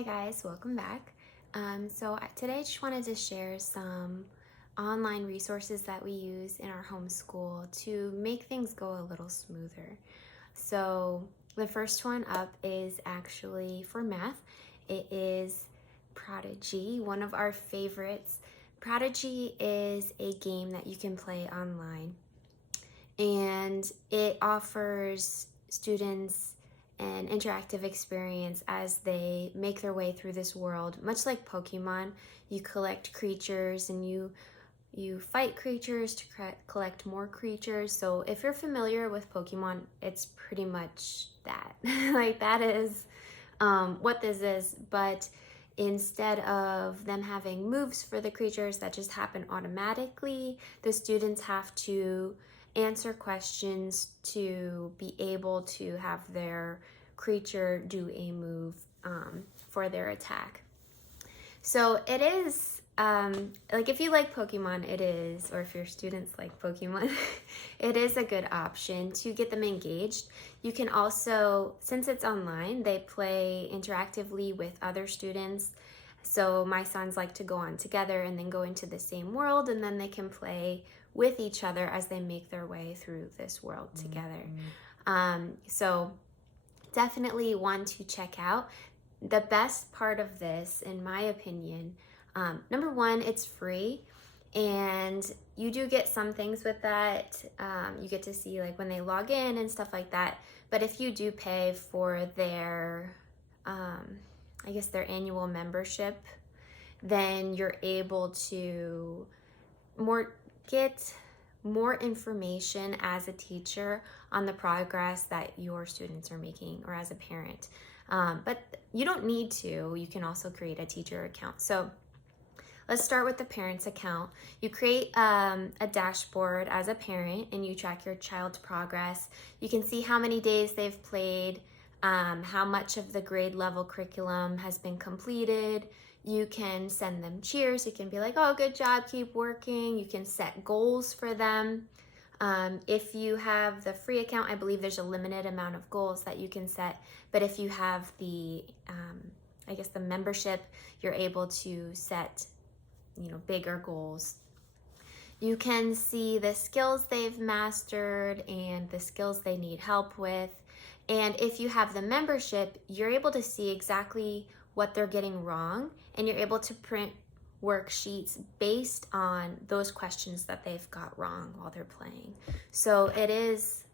Hi guys, welcome back. Today I just wanted to share some online resources that we use in our homeschool to make things go a little smoother. So the first one up is actually for math. It is Prodigy, one of our favorites. Prodigy is a game that you can play online, and it offers students an interactive experience as they make their way through this world. Much like Pokemon, you collect creatures and you fight creatures to collect more creatures. So if you're familiar with Pokemon, it's pretty much that. Like that is what this is, but instead of them having moves for the creatures that just happen automatically, the students have to answer questions to be able to have their creature do a move for their attack. So it is, like if you like Pokemon, it is, or if your students like Pokemon, it is a good option to get them engaged. You can also, since it's online, they play interactively with other students. So my sons like to go on together and then go into the same world, and then they can play with each other as they make their way through this world together. So definitely one to check out. The best part of this, in my opinion, number one, it's free, and you do get some things with that. You get to see like when they log in and stuff like that. But if you do pay for their, I guess their annual membership, then you're able to get more information as a teacher on the progress that your students are making, or as a parent. But you don't need to. You can also create a teacher account. So let's start with the parents account. You create a dashboard as a parent and you track your child's progress. You can see how many days they've played, how much of the grade level curriculum has been completed. You can send them cheers. You can be like, oh, good job, keep working. You can set goals for them. If you have the free account, I believe there's a limited amount of goals that you can set. But if you have the, I guess the membership, you're able to set, bigger goals. You can see the skills they've mastered and the skills they need help with. And if you have the membership, you're able to see exactly what they're getting wrong, and you're able to print worksheets based on those questions that they've got wrong while they're playing. So it is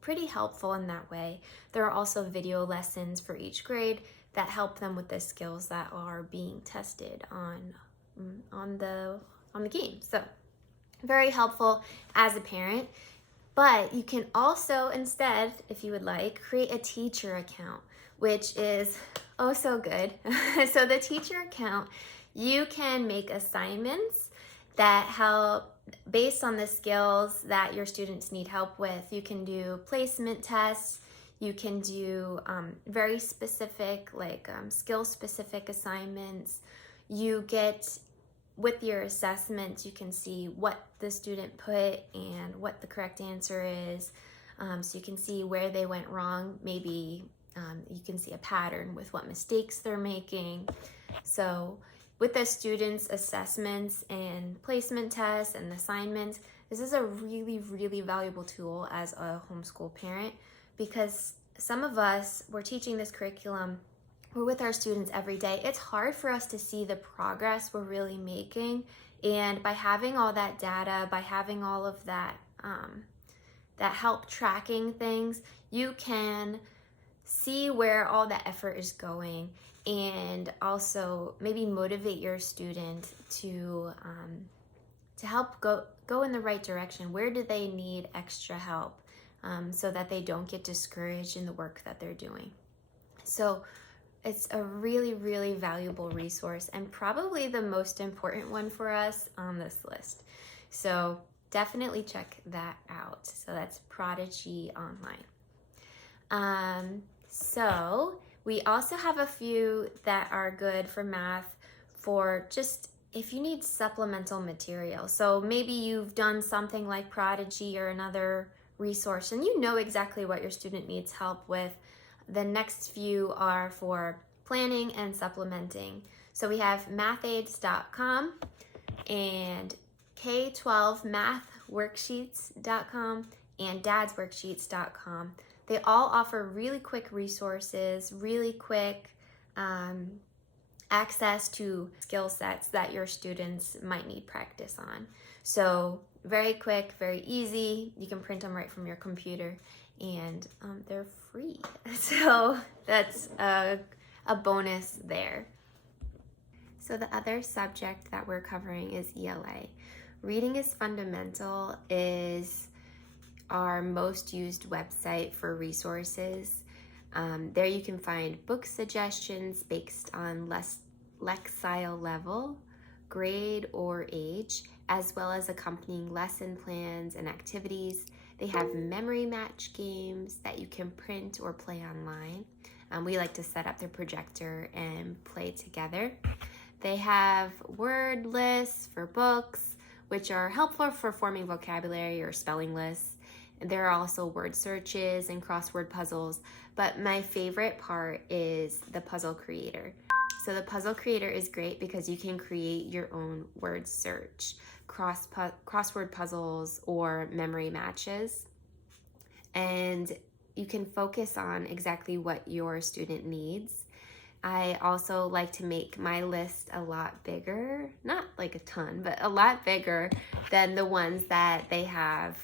pretty helpful in that way. There are also video lessons for each grade that help them with the skills that are being tested on the game. So very helpful as a parent. But you can also, instead, if you would like, create a teacher account, which is oh so good. So the teacher account, you can make assignments that help based on the skills that your students need help with. You can do placement tests. You can do very specific, skill-specific assignments. You get, with your assessments, you can see what the student put and what the correct answer is. So you can see where they went wrong. Maybe you can see a pattern with what mistakes they're making. So with the students' assessments and placement tests and assignments, this is a really, really valuable tool as a homeschool parent, because some of us, we're teaching this curriculum, we're with our students every day. It's hard for us to see the progress we're really making. And by having all that data, by having all of that, that help tracking things, you can see where all the effort is going, and also maybe motivate your student to help go in the right direction. Where do they need extra help, so that they don't get discouraged in the work that they're doing? So it's a really, really valuable resource, and probably the most important one for us on this list. So definitely check that out. So that's Prodigy Online. So we also have a few that are good for math for just if you need supplemental material. So maybe you've done something like Prodigy or another resource and you know exactly what your student needs help with. The next few are for planning and supplementing. So we have mathaids.com and K12mathworksheets.com and dadsworksheets.com. They all offer really quick resources, really quick access to skill sets that your students might need practice on. So very quick, very easy. You can print them right from your computer, and they're free. So that's a bonus there. So the other subject that we're covering is ELA. Reading is Fundamental is our most used website for resources. There you can find book suggestions based on Lexile level, grade, or age, as well as accompanying lesson plans and activities. They have memory match games that you can print or play online. We like to set up the projector and play together. They have word lists for books, which are helpful for forming vocabulary or spelling lists. There are also word searches and crossword puzzles, but my favorite part is the puzzle creator. So the puzzle creator is great because you can create your own word search, crossword puzzles, or memory matches. And you can focus on exactly what your student needs. I also like to make my list a lot bigger, not like a ton, but a lot bigger than the ones that they have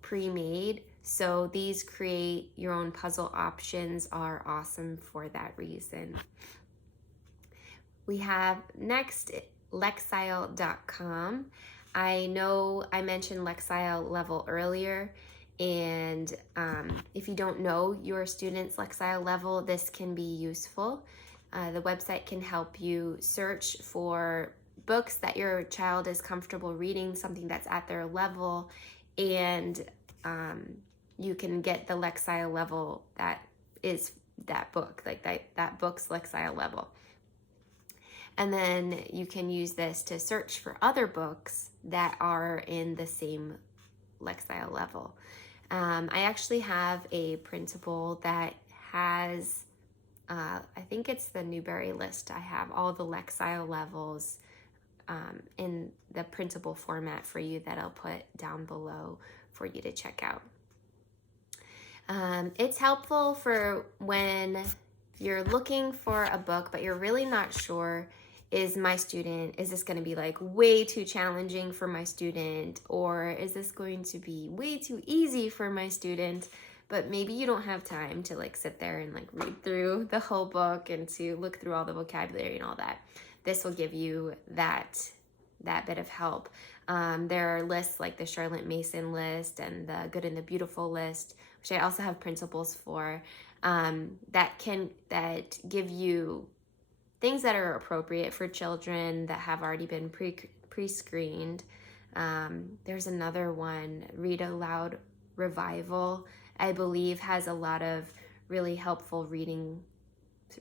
pre-made. So these create your own puzzle options are awesome for that reason. We have next Lexile.com. I know I mentioned Lexile level earlier, and if you don't know your student's Lexile level, this can be useful. The website can help you search for books that your child is comfortable reading, something that's at their level, and you can get the Lexile level that is that book, like that book's Lexile level. And then you can use this to search for other books that are in the same Lexile level. I actually have a printable that has, I think it's the Newbery list. I have all the Lexile levels in the printable format for you that I'll put down below for you to check out. It's helpful for when you're looking for a book, but you're really not sure, is this going to be like way too challenging for my student, or is this going to be way too easy for my student? But maybe you don't have time to like sit there and like read through the whole book and to look through all the vocabulary and all that. This will give you that bit of help. There are lists like the Charlotte Mason list and the Good and the Beautiful list, which I also have principles for, that give you things that are appropriate for children that have already been pre-screened. There's another one, Read Aloud Revival, I believe has a lot of really helpful reading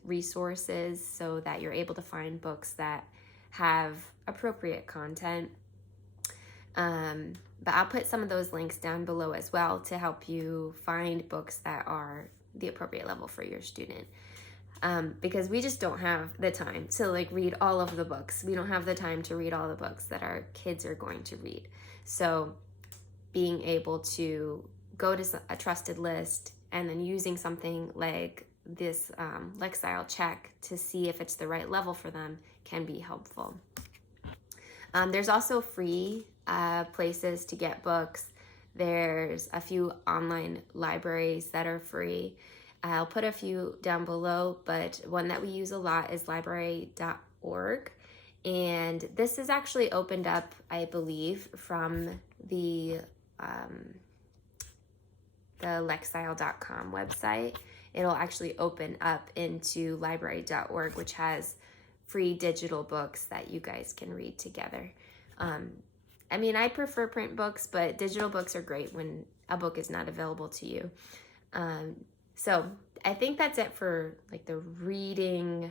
resources so that you're able to find books that have appropriate content. But I'll put some of those links down below as well to help you find books that are the appropriate level for your student. Because we just don't have the time to like read all of the books. We don't have the time to read all the books that our kids are going to read. So being able to go to a trusted list and then using something like this Lexile check to see if it's the right level for them can be helpful. There's also free places to get books. There's a few online libraries that are free. I'll put a few down below, but one that we use a lot is library.org. And this is actually opened up, I believe, from the Lexile.com website. It'll actually open up into library.org, which has free digital books that you guys can read together. I mean, I prefer print books, but digital books are great when a book is not available to you. So I think that's it for like the reading,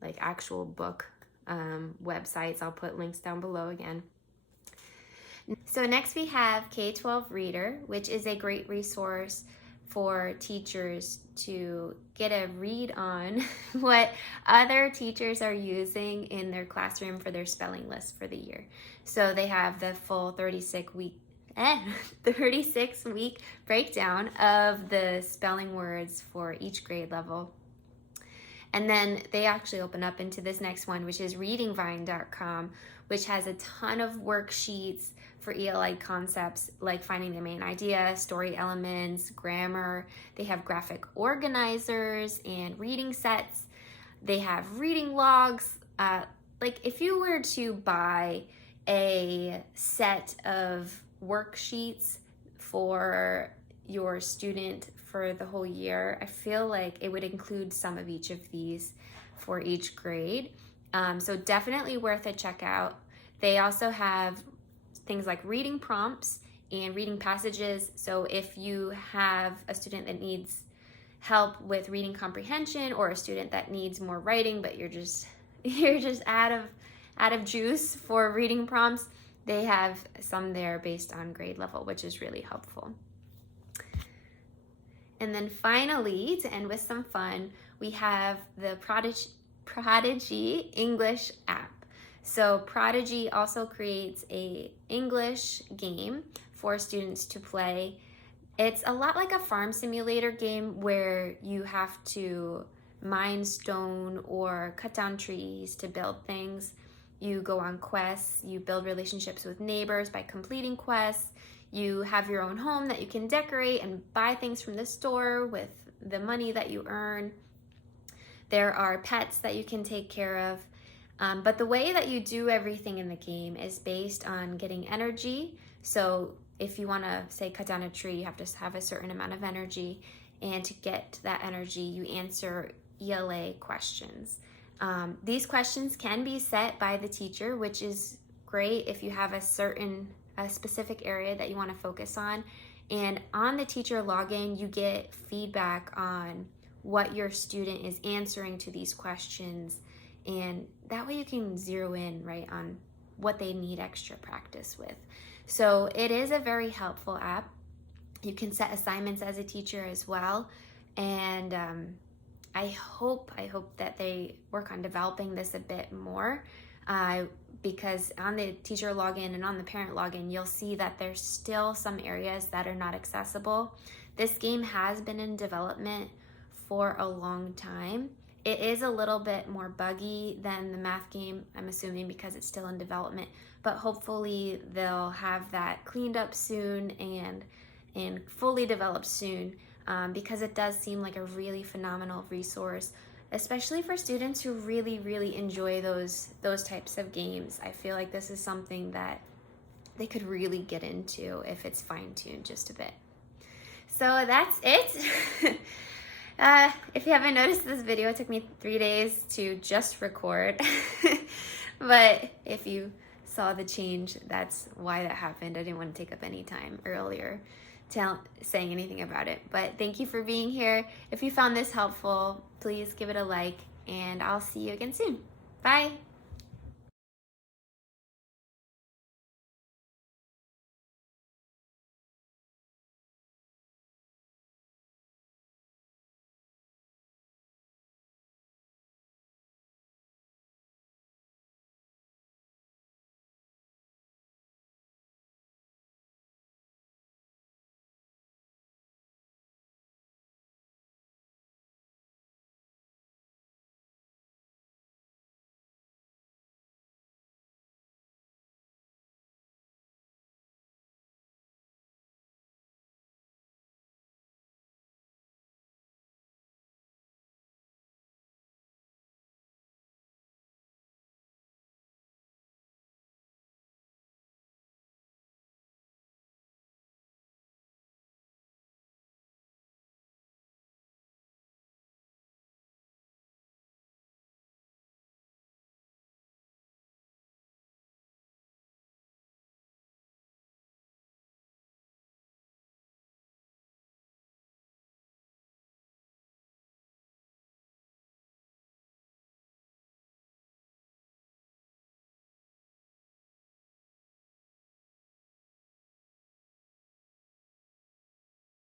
like actual book websites. I'll put links down below again. So next we have K-12 Reader, which is a great resource for teachers to get a read on what other teachers are using in their classroom for their spelling list for the year. So they have the full 36-week breakdown of the spelling words for each grade level. And then they actually open up into this next one, which is readingvine.com, which has a ton of worksheets for ELA concepts like finding the main idea, story elements, grammar. They have graphic organizers and reading sets. They have reading logs. Like if you were to buy a set of worksheets for your student for the whole year, I feel like it would include some of each of these for each grade. So definitely worth a check out. They also have things like reading prompts and reading passages. So if you have a student that needs help with reading comprehension, or a student that needs more writing, but you're just out of juice for reading prompts, they have some there based on grade level, which is really helpful. And then finally, to end with some fun, we have the Prodigy English app. So Prodigy also creates a English game for students to play. It's a lot like a farm simulator game where you have to mine stone or cut down trees to build things. You go on quests, you build relationships with neighbors by completing quests. You have your own home that you can decorate and buy things from the store with the money that you earn. There are pets that you can take care of. But the way that you do everything in the game is based on getting energy. So if you want to, say, cut down a tree, you have to have a certain amount of energy. And to get that energy, you answer ELA questions. These questions can be set by the teacher, which is great if you have a specific area that you want to focus on. And on the teacher login, you get feedback on what your student is answering to these questions. And that way you can zero in right on what they need extra practice with. So it is a very helpful app. You can set assignments as a teacher as well. And I hope that they work on developing this a bit more, because on the teacher login and on the parent login, you'll see that there's still some areas that are not accessible. This game has been in development for a long time. It is a little bit more buggy than the math game, I'm assuming, because it's still in development, but hopefully they'll have that cleaned up soon and fully developed soon, because it does seem like a really phenomenal resource, especially for students who really, really enjoy those types of games. I feel like this is something that they could really get into if it's fine-tuned just a bit. So that's it. If you haven't noticed, this video took me 3 days to just record. But if you saw the change, that's why that happened. I didn't want to take up any time earlier saying anything about it. But thank you for being here. If you found this helpful, please give it a like, and I'll see you again soon. Bye.